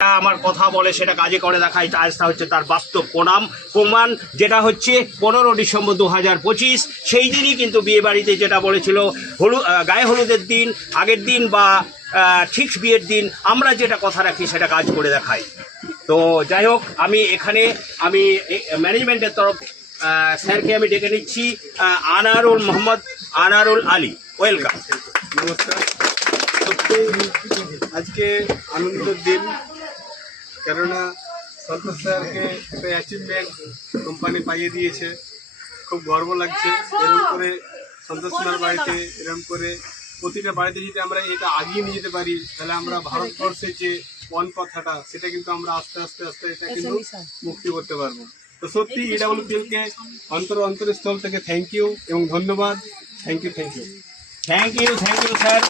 আমার কথা বলে সেটা কাজে করে দেখায়, আজটা হচ্ছে তার বাস্তব প্রমাণ, যেটা হচ্ছে 15 ডিসেম্বর 2025। সেই দিনই কিন্তু বিয়ে বাড়িতে যেটা বলেছিল গায়ে হলুদের দিন, আগের দিন বা ঠিক বিয়ের দিন আমরা যেটা কথা রাখি সেটা কাজ করে দেখাই। তো যাই হোক, আমি ম্যানেজমেন্টের তরফ স্যারকে আমি ডেকে নিচ্ছি, মোহাম্মদ আনারুল আলী, ওয়েলকাম। নমস্কার। সত্যি আজকে আনন্দের দিন, কেননা সন্তোষ স্যারকে একটা অ্যাচিভমেন্ট কোম্পানি পাইয়ে দিয়েছে। খুব গর্ব লাগছে। এরকম করে সন্তোষ স্যার বাড়িতে এরকম করে প্রতিটা বাড়িতে যদি আমরা এটা আগিয়ে নিয়ে যেতে পারি, তাহলে আমরা ভারতবর্ষের যে ওয়ান কথাটা সেটা কিন্তু আমরা আস্তে আস্তে এটা কিন্তু মুক্তি করতে পারবো। তো সত্যি ইডাব্লিউপিএলকে অন্তরস্থল থেকে থ্যাংক ইউ এবং ধন্যবাদ। Thank you sir.